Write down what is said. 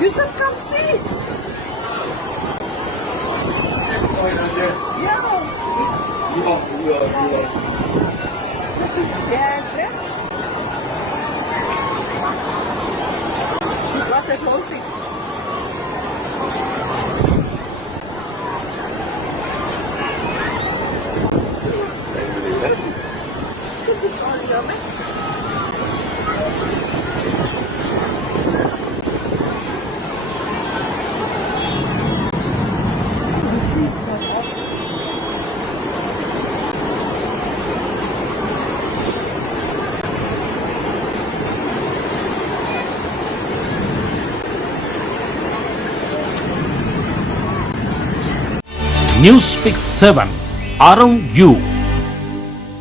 You should come see. Yes, yes. You got that whole thing. Sorry, yummy. News Pick 7 around you.